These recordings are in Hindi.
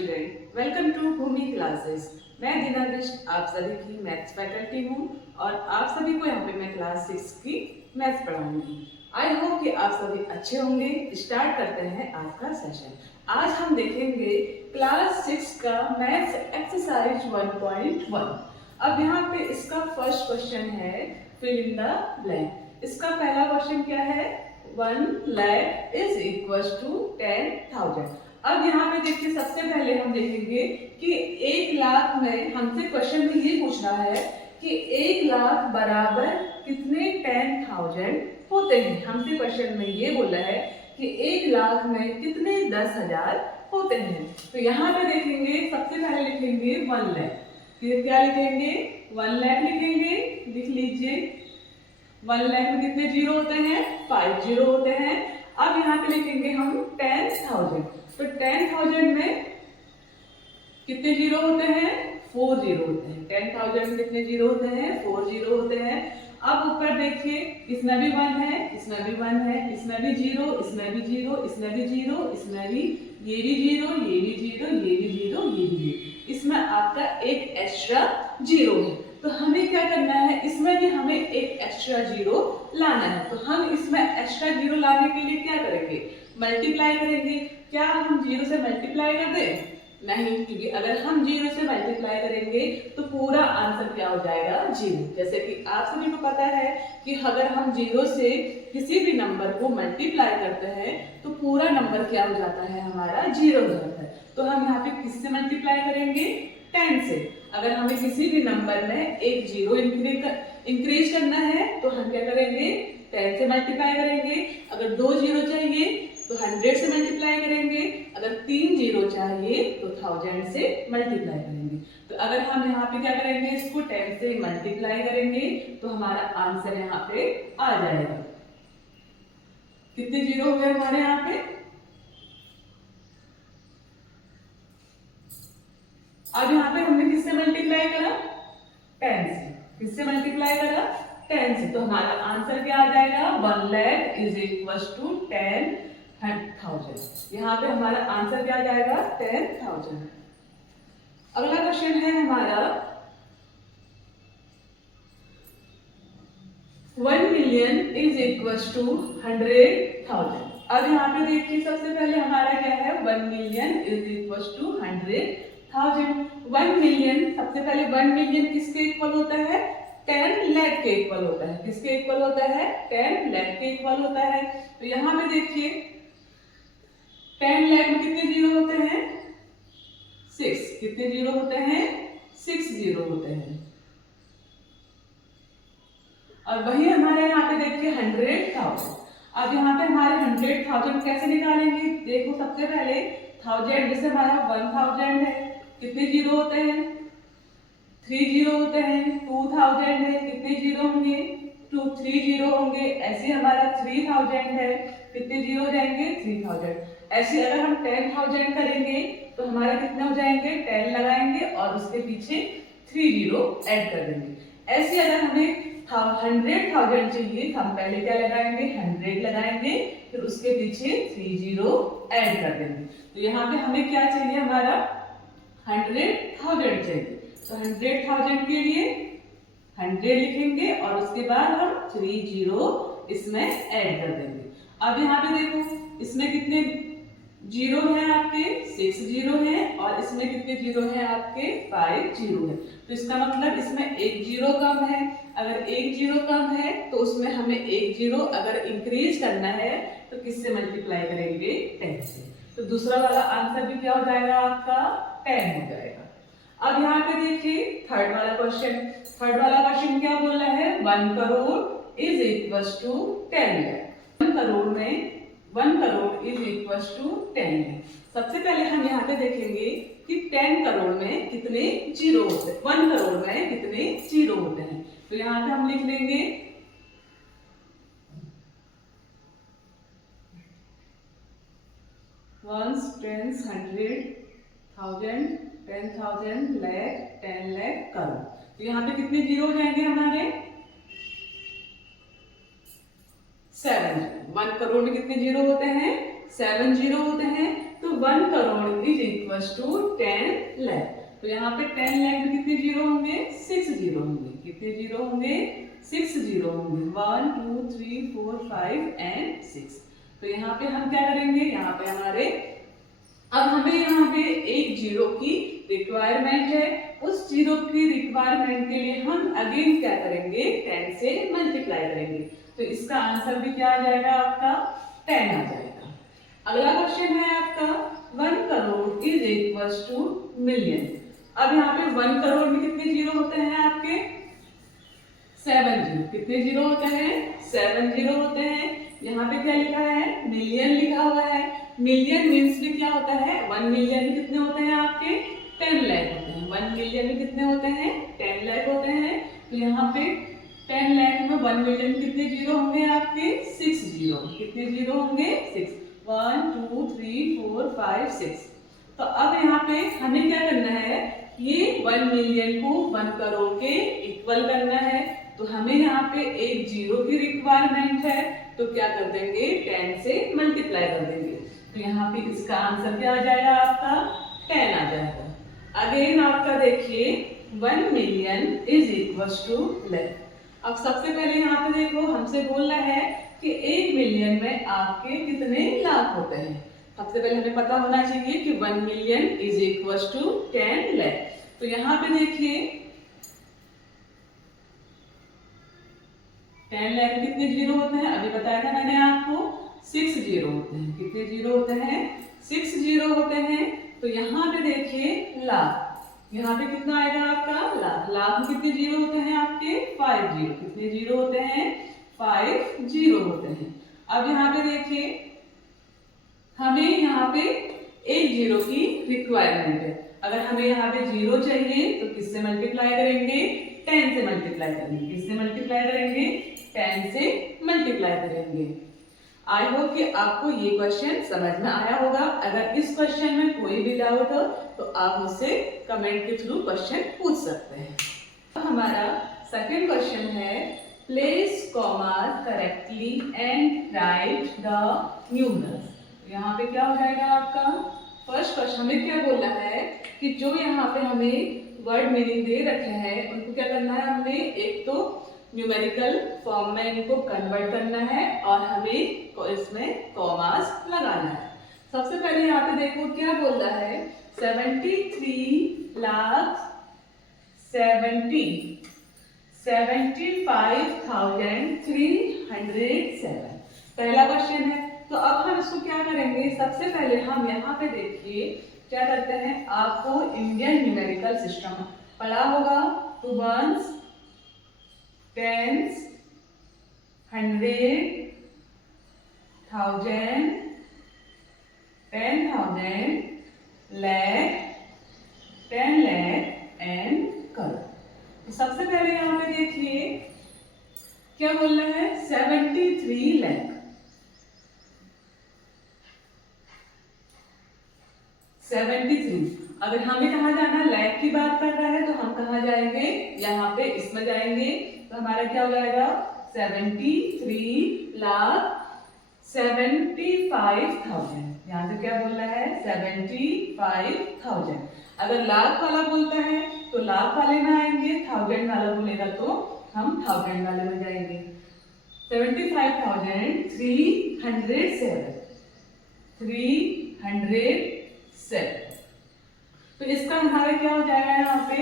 Student, welcome to Bhoomi classes. मैं दिनादिश आप सभी की मैथ्स फैकल्टी हूँ और आप सभी को यहाँ पे मैं क्लास 6 की मैथ्स पढ़ाऊंगी। आई होप कि आप सभी अच्छे होंगे। स्टार्ट करते हैं आज का सेशन। आज हम देखेंगे क्लास 6 का मैथ्स एक्सरसाइज 1.1। अब यहाँ पे इसका फर्स्ट क्वेश्चन है फिल इन द ब्लैंक। इसका पहला क्वेश्चन क्या है? 1 लाख इज इक्वल टू 10,000। अब यहाँ पे देखिए, सबसे पहले हम देखेंगे कि 1 लाख में हमसे क्वेश्चन में ये पूछ रहा है कि 1 लाख बराबर कितने 10,000 होते हैं। हमसे क्वेश्चन में ये बोला है कि 1 लाख में कितने 10,000 होते हैं। तो यहाँ पे देखेंगे, सबसे पहले लिखेंगे 1 लाख। फिर क्या लिखेंगे? 1 लाख लिखेंगे, लिख लीजिए। 1 लाख में कितने जीरो होते हैं? 5 जीरो होते हैं। अब यहाँ पे लिखेंगे हम 10,000। तो 10,000 में कितने जीरो होते हैं? 4 जीरो होते हैं। 10,000 में कितने जीरो होते हैं? 4 जीरो होते हैं। अब ऊपर देखिए, इसमें भी 1 है, इसमें भी 1 है, इसमें भी जीरो, इसमें भी जीरो, इसमें भी जीरो, इसमें भी, ये भी जीरो, ये भी जीरो, ये भी जीरो, ये भी जीरो। इसमें आपका एक एक्स्ट्रा जीरो है। तो हमें क्या करना है? इसमें भी हमें एक एक्स्ट्रा जीरो लाना है। तो हम इसमें एक्स्ट्रा जीरो लाने के लिए क्या करेंगे? मल्टीप्लाई करेंगे। क्या हम जीरो से मल्टीप्लाई कर दें? नहीं, क्योंकि अगर हम जीरो से मल्टीप्लाई करेंगे तो पूरा आंसर क्या हो जाएगा? जीरो। जैसे कि आप सभी को पता है कि अगर हम जीरो से किसी भी नंबर को मल्टीप्लाई करते हैं तो पूरा नंबर क्या हो जाता है? हमारा जीरो हो जाता है। तो हम यहाँ पे किससे मल्टीप्लाई करेंगे? 10 से। अगर हमें किसी भी नंबर में एक जीरो इंक्रीज करना है तो हम क्या करेंगे? 10 से मल्टीप्लाई करेंगे। अगर 2 जीरो चाहिए तो 100 से मल्टीप्लाई करेंगे। अगर 3 जीरो चाहिए तो 1000 से मल्टीप्लाई करेंगे। तो अगर हम यहाँ पे क्या करेंगे? इसको 10 से मल्टीप्लाई करेंगे तो हमारा आंसर यहाँ पे आ जाएगा। कितने जीरो हुए हमारे यहाँ पे? अब यहाँ पे हमने किससे मल्टीप्लाई करा? 10 से। किससे मल्टीप्लाई करा? 10 से। तो हमारा आंसर क्या आ जाएगा? 1 लाख इज इक्वल टू 10,000। यहाँ पे हमारा आंसर क्या आ जाएगा? 10,000। अगला क्वेश्चन है हमारा 1 मिलियन इज इक्वल टू 100,000। अब यहाँ पे देखिए, सबसे पहले हमारा क्या है? 1 million is equal to 100,000। 1 million, सबसे पहले 1 मिलियन किसके इक्वल होता है? 10 लाख के इक्वल होता है। किसके इक्वल होता है? 10 लाख के इक्वल होता है। तो यहाँ पे देखिए, 10 लाख में कितने जीरो होते हैं? 6। कितने जीरो होते हैं? 6 जीरो होते हैं। और वही हमारे यहाँ पे देखिए 100,000। अब यहाँ पे हमारे 100,000 कैसे निकालेंगे? देखो, सबसे पहले 1000, जैसे हमारा 1000 है, कितने जीरो होते हैं? 3 जीरो होते हैं। 2000 है, कितने जीरो होंगे? 3 जीरो होंगे। ऐसे हमारा 3000 है, कितने जीरो हो जाएंगे? 3000। ऐसे अगर हम 10,000 करेंगे तो हमारे कितने हो जाएंगे? 10 लगाएंगे और उसके पीछे 3 जीरो ऐड कर देंगे। ऐसे अगर हमें 100,000 चाहिए, हम पहले क्या लगाएंगे? 100 लगाएंगे, फिर उसके पीछे 3 जीरो ऐड कर देंगे। तो यहाँ पे हमें क्या चाहिए? हमारा 100,000 चाहिए। तो 100,000 के लिए 100 लिखेंगे और उसके बाद हम 3 जीरो इसमें ऐड कर देंगे। अब यहाँ पे देखो, इसमें कितने जीरो हैं आपके? 6 जीरो हैं। और इसमें कितने जीरो हैं आपके? 5 जीरो है। तो इसका मतलब इसमें एक जीरो कम है। अगर एक जीरो कम है तो उसमें हमें एक जीरो अगर इंक्रीज करना है तो किससे मल्टीप्लाई करेंगे? 10 से। तो दूसरा वाला आंसर भी क्या हो जाएगा आपका? 10 हो जाएगा। अब यहाँ पे देखिए थर्ड वाला क्वेश्चन। थर्ड वाला क्वेश्चन क्या बोल रहा है? 1 crore is equal to 10 lakh. 1 crore में 1 crore is equal to 10 lakh. सबसे पहले हम यहाँ पे देखेंगे कि 10 करोड़ में कितने जीरो होते हैं? 1 करोड़ में कितने जीरो होते हैं? तो यहाँ पे हम लिख लेंगे 1s, 10s, 100,000, 10,000, लाख, 10 लाख, करोड़। तो यहाँ पे कितने जीरो हो जाएंगे हमारे? 7। 1 करोड़ में कितने जीरो होते हैं? 7 जीरो होते हैं। तो 1 crore is equal to 10 lakh. तो यहाँ पे 10 लाख में कितने जीरो होंगे? 6 जीरो होंगे। कितने जीरो होंगे? 6 जीरो होंगे। 1 2 3 4 5 एंड 6। तो यहाँ पे हम क्या करेंगे? यहाँ पे हमारे अब हमें यहाँ पे एक जीरो की रिक्वायरमेंट है। उस जीरो की रिक्वायरमेंट के लिए हम अगेन क्या करेंगे? 10 से मल्टीप्लाई करेंगे। तो इसका आंसर भी क्या आ जाएगा? आपका 10 आ जाएगा। अगला क्वेश्चन है आपका 1 crore is equal two million. अब यहाँ पे 1 करोड़ में कितने जीरो होते हैं आपके? 7 जीरो। कितने जीरो होते हैं? 7 जीरो होते हैं। यहाँ पे क्या लिखा है? मिलियन लिखा हुआ है। मिलियन मीन्स में क्या होता है? 1 मिलियन में कितने होते हैं आपके? 10 लाख होते हैं। 1 मिलियन में कितने होते हैं? 10 लाख होते हैं। तो यहाँ पे 10 लाख में 1 मिलियन में कितने जीरो होंगे आपके? 6 जीरो। कितने जीरो होंगे? 6। 1 2 3 4 5 6। तो अब यहाँ पे हमें क्या करना है? ये 1 मिलियन को 1 करोड़ के इक्वल करना है। तो हमें यहाँ पे एक जीरो की रिक्वायरमेंट है। तो क्या कर देंगे? 10 से मल्टीप्लाई कर देंगे। तो यहाँ पे इसका आंसर क्या आ जाएगा? आपका 10 आ जाएगा। अगेन आपका देखिए 1 million is equal to lakh. अब सबसे पहले यहाँ पे देखो हमसे बोल रहा है कि 1 मिलियन में आपके कितने लाख होते हैं। सबसे पहले हमें पता होना चाहिए कि 1 million is equal to 10 lakh. तो यहाँ पे देखिए 10 लाख में कितने जीरो होते हैं? अभी बताया था मैंने आपको 6 जीरो होते हैं। कितने जीरो होते हैं? 6 जीरो होते हैं। तो यहाँ पे देखिए लाख। यहाँ पे कितना आएगा आपका? लाख। लाख में कितने जीरो होते हैं आपके? 5 जीरो। कितने जीरो होते हैं? 5 जीरो होते हैं। अब यहाँ पे देखिए हमें यहाँ पे एक जीरो की रिक्वायरमेंट है। अगर हमें यहाँ पे जीरो चाहिए तो किससे मल्टीप्लाई करेंगे? 10 से मल्टीप्लाई करेंगे। किससे मल्टीप्लाई करेंगे? 10 से मल्टीप्लाई करेंगे। आई होप कि आपको ये क्वेश्चन समझ में आया होगा। अगर इस क्वेश्चन में कोई भी डाउट हो तो आप मुझसे कमेंट के थ्रू क्वेश्चन पूछ सकते हैं। हमारा सेकंड क्वेश्चन है place commas correctly and write the numerals. यहाँ पे क्या हो जाएगा आपका? फर्स्ट क्वेश्चन हमें क्या बोला है कि जो यहाँ पे हमें वर्ड मीनिंग दे रखे हैं उनको क्या करना है? हमने एक तो न्यूमेरिकल फॉर्म में इनको कन्वर्ट करना है और हमें इसमें कॉमास लगाना है। सबसे पहले यहाँ पे देखो क्या बोल रहा है? 75,307 पहला क्वेश्चन है। तो अब हम इसको क्या करेंगे? सबसे पहले हम यहाँ पे देखिए क्या करते हैं? आपको इंडियन न्यूमेरिकल सिस्टम पढ़ा होगा। To ones, tens, 100, 1000, 10,000, lakh, 10 lakh and crore. तो सबसे पहले यहाँ पे देखिए क्या बोल रहा है? 73 लाख। 73। अगर हमें कहाँ जाना? लाख की बात कर रहा है तो हम कहाँ जाएंगे? यहाँ पे इसमें जाएंगे। तो हमारा क्या हो जाएगा? 73 लाख 75,000। यहाँ से क्या बोल रहा है? 75,000। अगर लाख वाला बोलता है तो लाख वाले में आएंगे, 1000 वाला बोलेगा तो हम 1000 वाले में जाएंगे। 75,307 307। तो इसका हमारा क्या हो जाएगा? यहाँ पे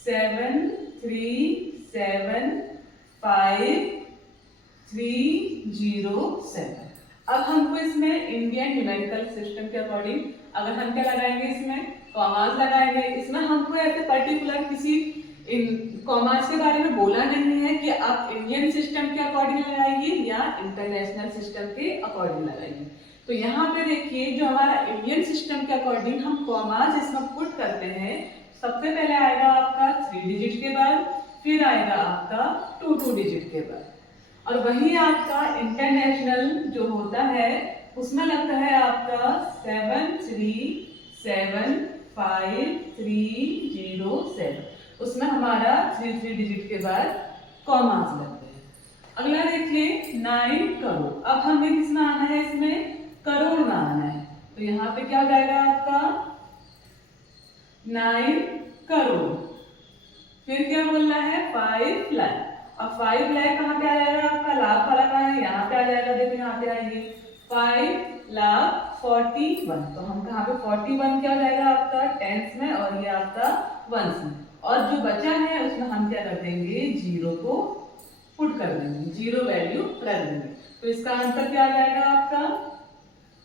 7375,307। अब हमको इसमें इंडियन न्यूमेरिकल सिस्टम के अकॉर्डिंग अगर हम क्या लगाएंगे? इसमें कॉमास लगाएंगे। इसमें हमको ऐसे पर्टिकुलर किसी कॉमास के बारे में बोला नहीं है कि आप इंडियन सिस्टम के अकॉर्डिंग लगाइए या इंटरनेशनल सिस्टम के अकॉर्डिंग लगाइए। तो यहाँ पे देखिए जो हमारा इंडियन सिस्टम के अकॉर्डिंग हम कॉमास इसमें पुट करते हैं। सबसे पहले आएगा आपका 3 डिजिट के बाद, फिर आएगा आपका 2 डिजिट के बाद। और वही आपका इंटरनेशनल जो होता है उसमें लगता है आपका 7375,307। उसमें हमारा 3 डिजिट के बाद कॉमास लगते हैं। अगला देखिए 9 करोड़। अब हमें किसमें आना है? इसमें करोड़ में आना है। तो यहाँ पे क्या हो जाएगा आपका 9 करोड़। फिर क्या बोलना है 5 लाख। अब 5 लाख कहाँ पे आ जाएगा आपका, लाख वाला कहाँ है, यहाँ पे आ जाएगा। देखो यहाँ पे आइए 5 लाख 41। तो हम कहाँ पे 41 क्या हो जाएगा आपका टेंस में और ये आपका वंस में। और जो बचा है उसमें हम क्या कर देंगे, जीरो को पुट कर देंगे, जीरो वैल्यू रख देंगे। तो इसका आंसर क्या आ जाएगा आपका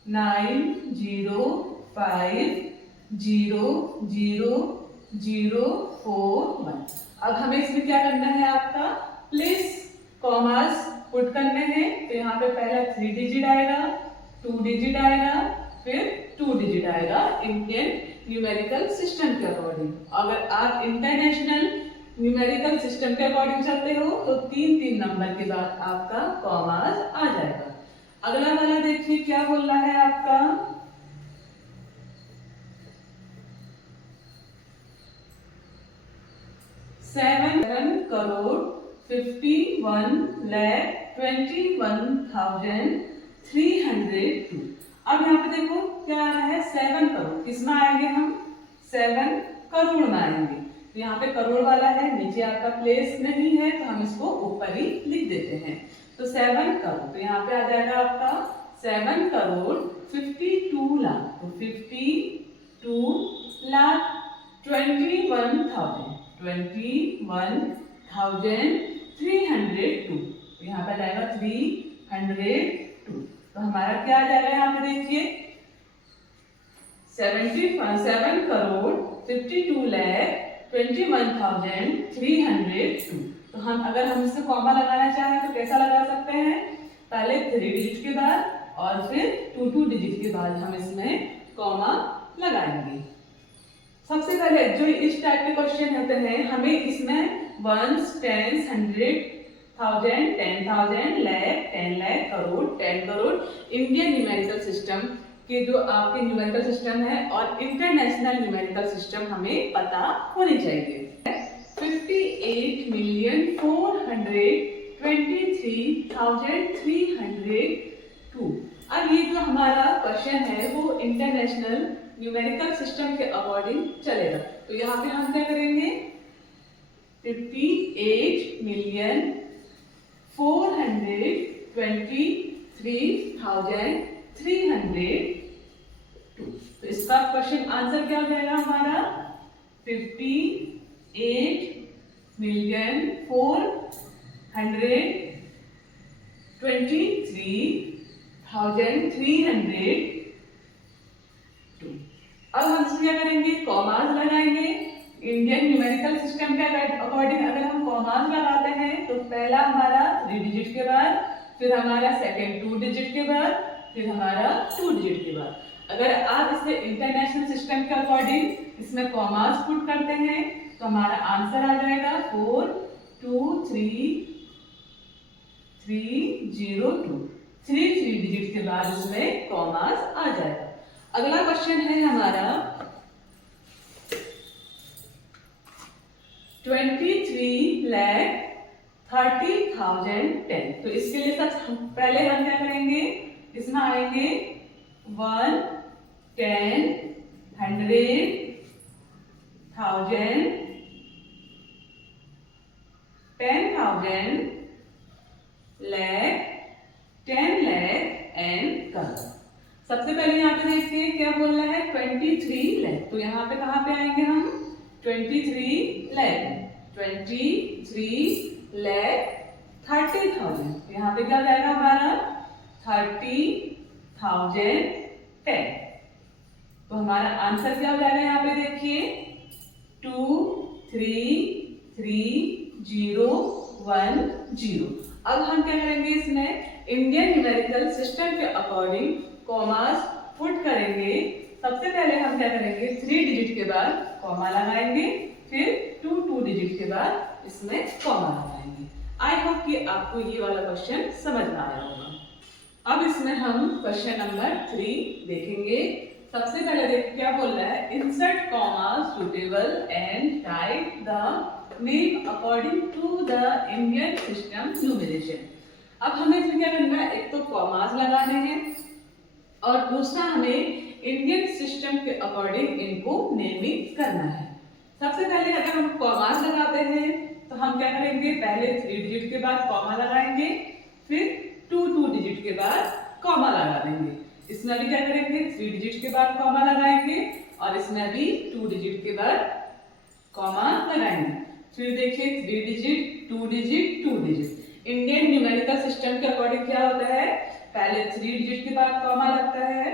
900041। अब हमें इसमें क्या करना है आपका, प्लेस कॉमास पुट करने हैं। तो यहाँ पे पहला 3 डिजिट आएगा, 2 डिजिट आएगा, फिर 2 डिजिट आएगा इंडियन न्यूमेरिकल सिस्टम के अकॉर्डिंग। अगर आप इंटरनेशनल न्यूमेरिकल सिस्टम के अकॉर्डिंग चलते हो तो 3 नंबर के बाद आपका कॉमास आ जाएगा। अगला वाला देखिए क्या बोल रहा है आपका 7,51,21,302। अब यहाँ पे देखो क्या आ रहा है 7 करोड़, किसमें आएंगे हम 7 करोड़ में आएंगे। तो यहाँ पे करोड़ वाला है, नीचे आपका प्लेस नहीं है तो हम इसको ऊपर ही लिख देते हैं। तो 7 करोड़, तो यहाँ पे आ जाएगा आपका 7 करोड़ 52 लाख। तो 52 लाख 21,302। तो यहाँ पे आ जाएगा 302। तो हमारा क्या आ जाएगा, यहाँ पे देखिए 7 करोड़ 52 लाख 21,302। तो हम अगर हम इससे कॉमा लगाना चाहें तो कैसा लगा सकते हैं, पहले 3 डिजिट के बाद और फिर 2 डिजिट के बाद हम इसमें कॉमा लगाएंगे। सबसे पहले जो इस टाइप के क्वेश्चन होते हैं हमें इसमें ones, tens, 100, 1000, 10,000, lakh, 10 lakh, crore, 10 crore Indian numerical system के जो आपके न्यूमेरिकल सिस्टम है और इंटरनेशनल न्यूमेरिकल सिस्टम हमें पता होनी चाहिए। 58,423,302। अब ये जो हमारा क्वेश्चन है वो इंटरनेशनल न्यूमेरिकल सिस्टम के अकॉर्डिंग चलेगा। तो यहाँ पे हम क्या करेंगे 58,423,302। तो इसका क्वेश्चन आंसर क्या हो जाएगा हमारा 58,423,302। अब हम क्या करेंगे कॉमास लगाएंगे। इंडियन न्यूमेरिकल सिस्टम के अकॉर्डिंग अगर हम कॉमास लगाते हैं तो पहला हमारा 3 डिजिट के बाद, फिर हमारा सेकंड 2 डिजिट के बाद, फिर हमारा 2 डिजिट के बाद। अगर आप इसे इंटरनेशनल सिस्टम के अकॉर्डिंग इसमें कॉमास पुट करते हैं तो हमारा आंसर आ जाएगा 423,302। 3 डिजिट के बाद इसमें कॉमास आ जाएगा। अगला क्वेश्चन है हमारा 23,30,010। तो इसके लिए पहले हम क्या करेंगे, इसमें आएंगे 1, 10, 100, 1000, 10,000, लाख, 10 लाख एंड करोड़। सबसे पहले यहाँ पे देखिए क्या बोलना है 23 लाख। तो यहाँ पे कहाँ पे आएंगे हम 23 लाख, 23 लाख 30,000। यहाँ पे क्या जाएगा हमारा 30,010। तो हमारा आंसर क्या हो जाएगा यहाँ पे देखिए 233,010। अब हम क्या करेंगे इसमें इंडियन न्यूमेरिकल सिस्टम के अकॉर्डिंग कॉमास पुट करेंगे। सबसे पहले हम क्या करेंगे 3 डिजिट के बाद कॉमा लगाएंगे, फिर 2 डिजिट के बाद इसमें कॉमा लगाएंगे। आई होप कि आपको ये वाला क्वेश्चन समझ में आया होगा। अब इसमें हम क्वेश्चन नंबर 3 देखेंगे। सबसे पहले देख क्या बोल रहा है, insert comma suitable and type the name according to the Indian system numerical. अब हमें इसमें क्या करना है, एक तो कॉमास लगाने हैं और दूसरा हमें इंडियन सिस्टम के अकॉर्डिंग इनको नेमिंग करना है। सबसे पहले अगर हम कॉमास लगाते हैं तो हम क्या करेंगे, पहले 3 डिजिट के बाद कॉमा लगाएंगे, फिर 2 डिजिट के बाद कॉमा लगा देंगे। इसमें भी क्या करेंगे, 3 डिजिट के बाद कॉमा लगाएंगे और इसमें भी 2 डिजिट के बाद कॉमा लगाएंगे। फिर देखिए 3 digit, 2 digit, 2 digit. Indian numerical system के अकॉर्डिंग क्या होता है, पहले 3 डिजिट के बाद कॉमा लगता है,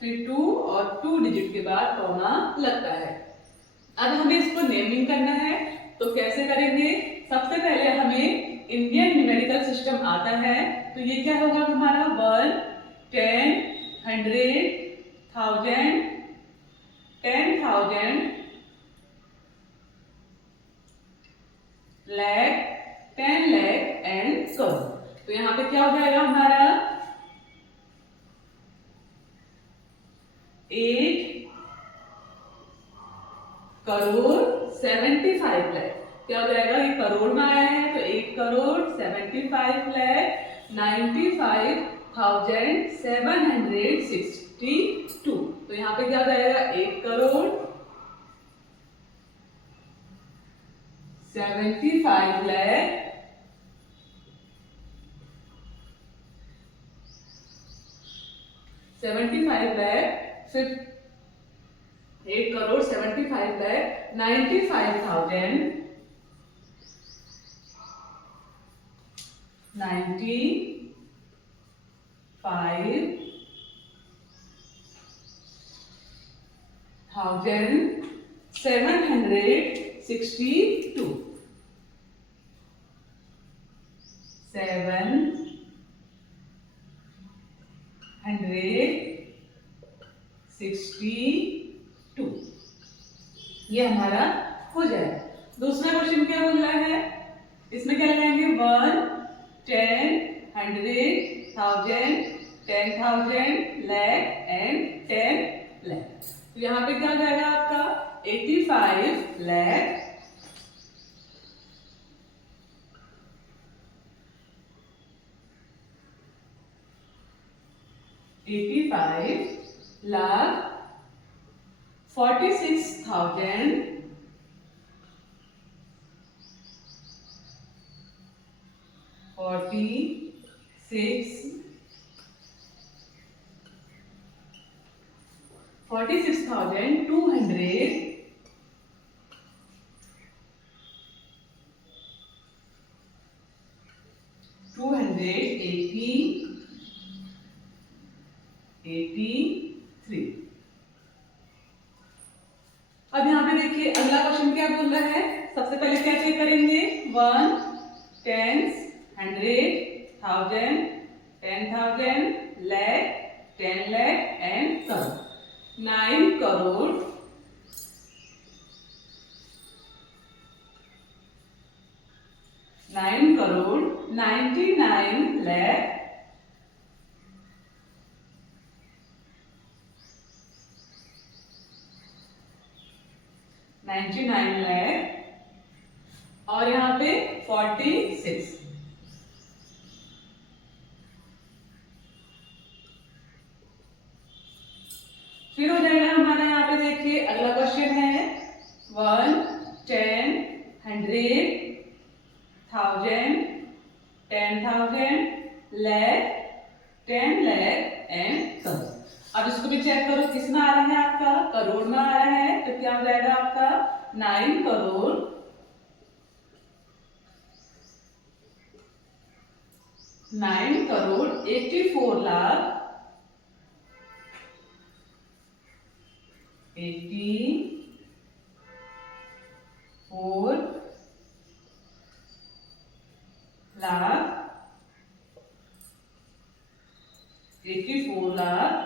फिर 2 और 2 डिजिट के बाद कॉमा लगता है। अब हमें इसको नेमिंग करना है, तो कैसे करेंगे, सबसे पहले हमें इंडियन न्यूमेरिकल सिस्टम आता है, तो ये क्या होगा हमारा 1, 10, 100, 1000, 10,000, lakh, 10 lakh एंड करोड़। तो यहाँ पे क्या हो जाएगा हमारा 8 करोड़ 75 लाख। क्या हो जाएगा, ये करोड़ में आया है तो 8 करोड़ 75 लाख 95,762। तो यहाँ पे क्या हो जाएगा 8 करोड़ 75 लाख 75 लाख, फिर 8 करोड़ 75 लाख 95,000 762 762 ये हमारा हो जाएगा। दूसरा क्वेश्चन क्या बोल रहा है, इसमें क्या लगाएंगे 1, 10, 100, 1000, 10,000, lakh एंड 10 lakh। तो यहाँ पे क्या हो जाएगा आपका 85 लाख 46,000 46,200 283। अब यहाँ पे देखिए अगला क्वेश्चन क्या बोल रहा है, सबसे पहले क्या चेक करेंगे 1, 10, 100, 1000, 10,000, lakh, 10 lakh and crore. 9 crore 99 lakh 99 lakh और यहाँ पे 46। फिर हो जाएगा हमारा, यहाँ पे देखिए अगला क्वेश्चन है 1, 10, 100, 1000, 10,000, lakh, 10 lakh एंड करोड़। अब इसको भी चेक करो किस में आ रहा है, आपका करोड़ में आ रहा है, तो क्या हो जाएगा आपका 9 करोड़ 84 लाख 84 लाख 32,000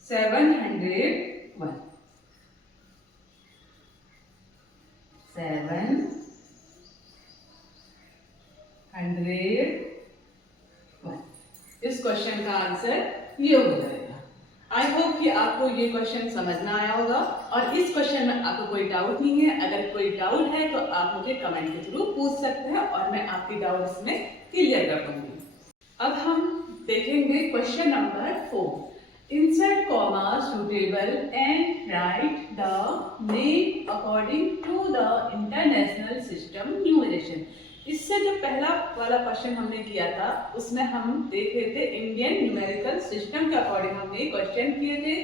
701 701। इस क्वेश्चन का आंसर ये हो जाएगा। आई होप कि आपको ये क्वेश्चन समझ में आया होगा और इस क्वेश्चन में आपको कोई डाउट नहीं है। अगर कोई डाउट है तो आप मुझे कमेंट के थ्रू पूछ सकते हैं और मैं आपकी डाउट इसमें क्लियर कर दूंगी। अब हम देखेंगे question number 4। Insert comma suitable and write the name according to the international system numeration. इससे जो पहला वाला क्वेश्चन हमने किया था उसमें हम देख रहे थे इंडियन न्यूमेरिकल सिस्टम के अकॉर्डिंग हमने क्वेश्चन किए थे,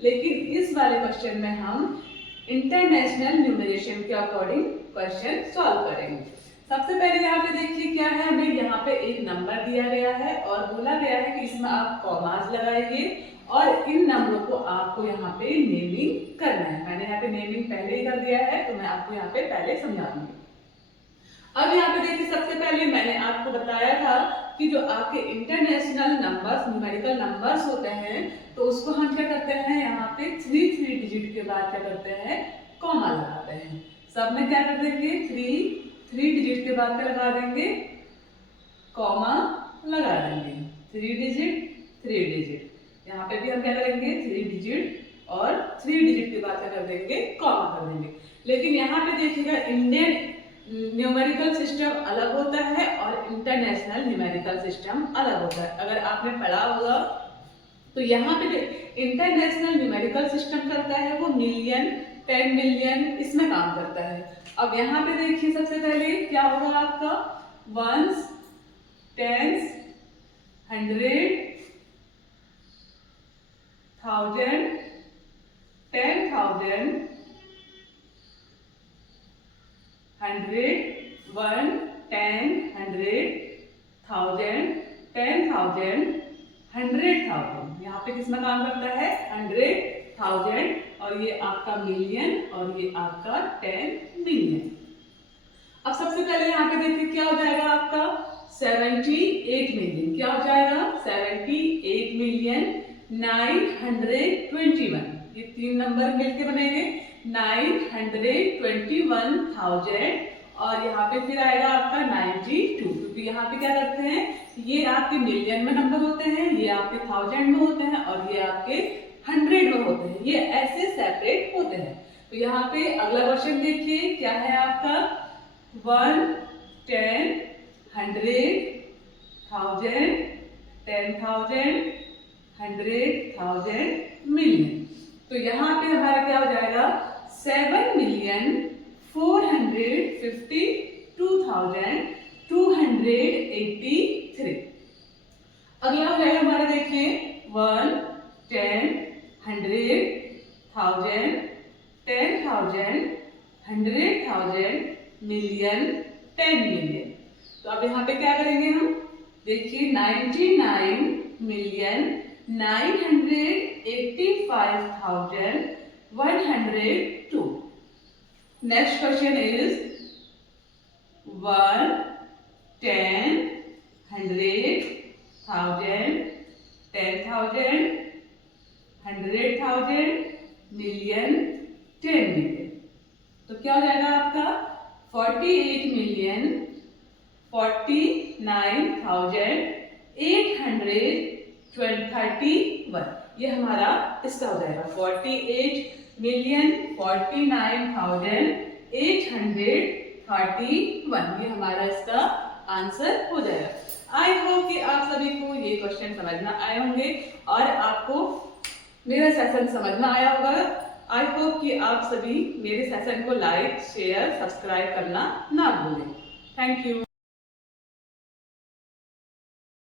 लेकिन इस वाले क्वेश्चन में हम इंटरनेशनल न्यूमरेशन के अकॉर्डिंग क्वेश्चन सॉल्व करेंगे। सबसे पहले यहाँ पे देखिए क्या है, हमें यहाँ पे एक नंबर दिया गया है और बोला गया है कि इसमें आप कॉमास लगाइए और इन नंबरों को आपको यहाँ पे नेमिंग करना है। मैंने यहाँ पे नेमिंग पहले ही कर दिया है तो मैं आपको यहाँ पे पहले समझा दूंगी। अब यहाँ पे देखिए सबसे पहले मैंने आपको बताया था कि जो आपके इंटरनेशनल नंबर्स न्यूमेरिकल नंबर्स होते हैं तो उसको हम क्या करते हैं, यहाँ पे 3 डिजिट के बाद क्या करते हैं, कॉमा लगाते हैं। सब में क्या कर देंगे, 3 डिजिट के बाद क्या लगा देंगे, कॉमा लगा देंगे। 3 डिजिट यहाँ पे भी हम क्या करेंगे, 3 डिजिट और 3 डिजिट के बाद क्या कर देंगे, कॉमा कर देंगे। लेकिन यहाँ पे देखिएगा इंडियन न्यूमेरिकल सिस्टम अलग होता है और इंटरनेशनल न्यूमेरिकल सिस्टम अलग होता है। अगर आपने पढ़ा होगा तो यहाँ पे जो इंटरनेशनल न्यूमेरिकल सिस्टम करता है वो मिलियन, 10 मिलियन इसमें काम करता है। अब यहाँ पे देखिए सबसे पहले क्या होगा आपका, वंस, टेंस, 100, 1000, 10,000, 100, 1, 10, 100, 1000, 10,000, 100,000। यहाँ पे किसमें काम करता है, 100,000 और ये आपका मिलियन और ये आपका 10 मिलियन। अब सबसे पहले यहाँ पे देखिए क्या हो जाएगा आपका 78 मिलियन। क्या हो जाएगा 78 मिलियन 921। ये 3 नंबर मिलके बनेंगे 921,000 और यहाँ पे फिर आएगा आपका 92, क्योंकि यहाँ पे क्या करते हैं, ये आपके मिलियन में नंबर होते हैं, ये आपके 1000 में होते हैं और ये आपके 100 में होते हैं, ये ऐसे सेपरेट होते हैं। तो यहाँ पे अगला क्वेश्चन देखिए क्या है आपका 1, 10, 100, 1000, 10,000, 100,000 मिलियन। तो यहाँ पे हमारा क्या हो जाएगा 7,452,283। अगला हो जाएगा हमारा देखिए 1, 10, 100, 1000, 10,000, 100,000 मिलियन, 10 मिलियन। तो अब यहाँ पे क्या करेंगे हम, देखिए 99,985,102। Next question is 1, 10, 100, 1000, 10,000, 100,000 million, 10 million. तो क्या हो जाएगा आपका 48,49,831। ये हमारा इसका हो जाएगा 48,49,831। ये हमारा इसका आंसर हो जाएगा। आई होप कि आप सभी को ये क्वेश्चन समझ में आए होंगे और आपको मेरा सेशन समझ में आया होगा। आई होप कि आप सभी मेरे सेशन को लाइक, शेयर, सब्सक्राइब करना ना भूलें। Thank you.